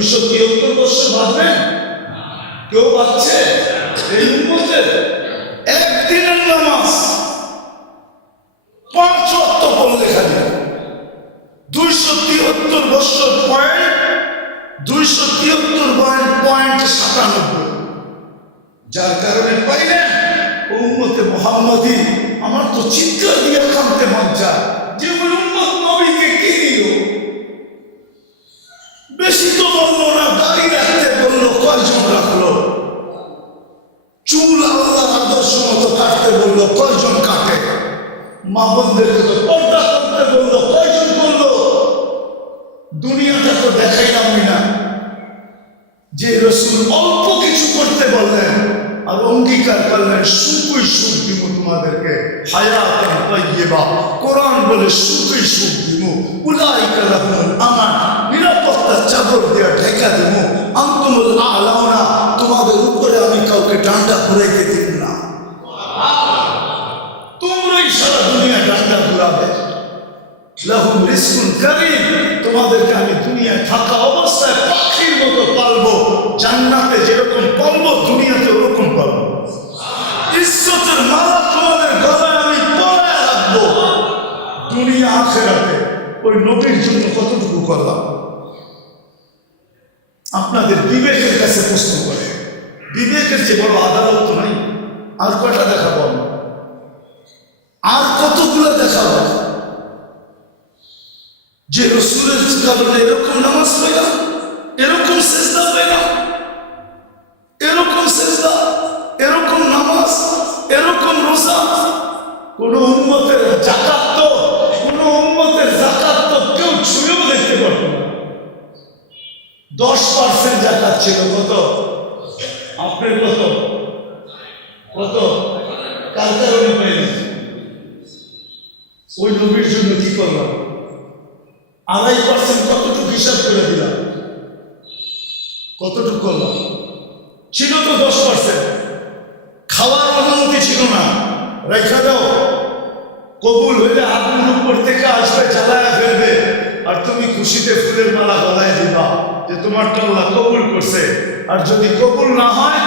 273 বছর বাঁচবেন? কেউ বাঁচছে এই উম্মতের? একদিনের নামাজ 5 ওয়াক্ত পড়লে খালি 273 বছর পয়েন্ট 273.97। যার কারণে পাইলেন উম্মতে মুহাম্মাদি আমার তো চিৎকার দিয়ে কাঁদতে মন চায় যে ওই উম্মত নবীকে কি দিল। বেশি তো বললো না, দাড়ি রাখতে বললো, কয়জন রাখলো? চুল আল্লাহর আদর্শ মতো কাটতে বললো, কয়জন কাটে? মা বোনদেরকে তো পর্দা করতে বললো, কয়জন করলো? দুনিয়াটা তো দেখাইলাম না যে রসুল অল্প কিছু করতে বললেন আর অঙ্গীকার করলেন সুখই সুখ দিব তোমাদেরকে, হায়াতান তাইয়্যিবা। কোরআন বলে সুখই সুখ দিব, উলাইকা লাহুমুল আমান, নিরাপত্তার চাদর দিয়ে ঢেকা দিব, আনতুমুল আ'লাউনা, তোমাদের উপরে আমি কাউকে ডান্ডা ঘুরাইতে দিব না, তোমরাই সারা দুনিয়া ডান্ডা ঘুরাবে। লাহুম রিজকুন কারীম, তোমাদেরকে আমি দুনিয়ায় থাকা অবস্থায় পাখির মতো পালবো, জান্নাতে যেরকম পালবো দুনিয়াতে ওরকম পালবো। ইজ্জতের মালা তোমাদের গলায় আমি পরায় রাখবো দুনিয়া আখিরাতে। ওই নবীর জন্য কতটুকু করলাম? আপনাদের বিবেকের কাছে প্রশ্ন করে, বিবেকের চেয়ে বড় আদালত তো নাই। আর কয়টা দেখাবো? আর কতগুলো দেখাবো যে রসুলের কারণে এরকম নামাজ পাইলাম, এরকম সেজদা পাইলাম, এরকম সেজদা, এরকম নামাজ, এরকম রোজা। কোন উম্মতের যাকাত তো, কোন উম্মতের যাকাত তো কেউ ছুঁয়েও দেখতে পারত না। 10% যাকাত ছিল। কত? আপনার কত? কত? কার কারণে পাইলেন? ওই নবীর জন্য কি করলাম? 2.5% কতটুকু হিসাব করে দিলাম? কতটুকু করলাম? ছিল তো 10%। খাওয়ার অনুমতি ছিল না, রেখা দাও, কবুল হইলে আগুন উপর থেকে আসবে, জ্বালায়া ফেলবে, আর তুমি খুশিতে ফুলের মালা গলায় দিবা যে তোমারটা আল্লাহ কবুল করছে। আর যদি কবুল না হয়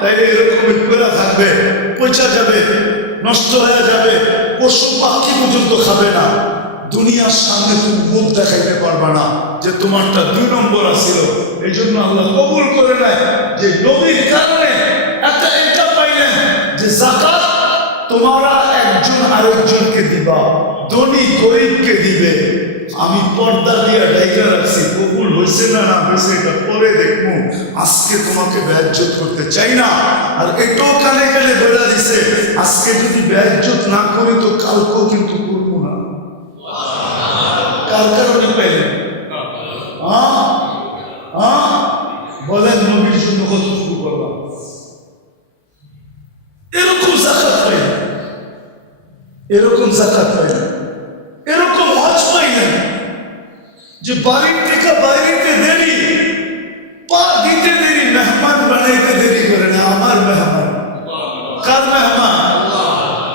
তাইলে এরকমই পেরা থাকবে, পচা যাবে, নষ্ট হয়ে যাবে, পশু পাখি পর্যন্ত খাবে না। দুনিয়ার সামনে তুমি মুখ দেখাইতে পারবা না যে তোমারটা 2 নম্বর আসছিল। এই জন্য আল্লাহ কবুল করে নেয় যে নবীর কারণে একটা এটা পাইলেন যে যাকাত তোমরা একজন আরেকজনকে দিবা, ধনী গরিবকে দিবে। আমি পর্দা দিয়ে ঢাইকা রাখছি, কবুল হয়েছে না না হয়েছে এটা পরে দেখবো, আজকে তোমাকে বেয়াজ্জত করতে চাই না। আর এটাও কানে কানে বলে দিছে আজকে যদি বেয়াজ্জত না করি তো কালকেও কিন্তু করবো না। কার কারণে পাইলেন? বলেন নবীর জন্য কতটুকু করলাম? এরকম যাকাত পাইলেন, এরকম যাকাত পাইলেন, এরকম হজ পাইলেন যে বাড়ির থেকে বাইরেতে দেরি, পা দিতে দেরি, মেহমান বানাইতে দেরি করে না। আমার মেহমান কার মেহমান?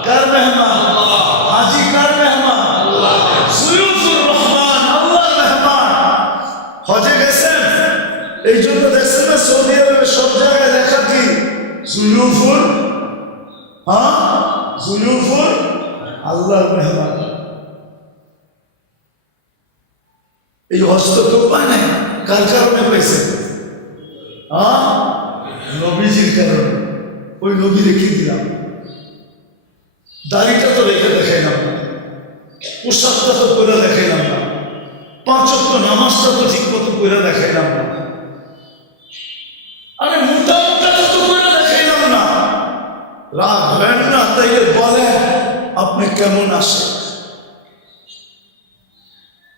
কার মেহমান? হাজি কার মেহমান? সুয়ুফুর রহমান, আল্লাহর মেহমান। হজে গেছেন, এই জন্য দেখছেন না সৌদি আরবে সব জায়গায় লেখা কি সুয়ুফুর, সুয়ুফুর আল্লাহর মেহমান। এই হস্ত কেউ পায় নাই, কার কারণে পাইছে? নবীজির কারণে। ওই নবী রেখে দিলাম, দাড়িটা তো রেখে দেখাইলাম না, পোশাকটা তো করে দেখাইলাম না, 5 ওয়াক্ত নামাজটা তো ঠিক মতো করে দেখাইলাম না, আরে মোটা মোটাটা তো করে দেখাইলাম না। রাগ হয় না? তাইলে বলেন আপনি কেমন আসেন,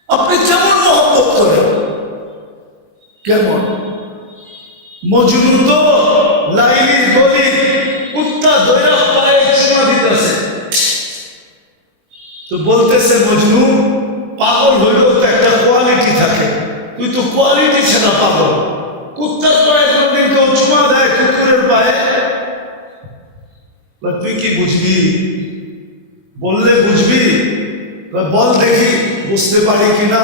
আপনি কেমন মহব্বত করেন, কেমন? মজনু তো লাইলির গলির কুত্তা দয়া পায়ে চুমা দিতেছে, তো বলতেছে মজনু পাগল হইলেও তো একটা কোয়ালিটি থাকে, তুই তো কোয়ালিটি ছাড়া পাগল। কুত্তার পায়ে কোনদিন কেউ চুমা দেয় কুকুরের পায়ে? তুই কি বুঝবি? বললে বুঝবি? বল দেখি বুঝতে পারি কিনা।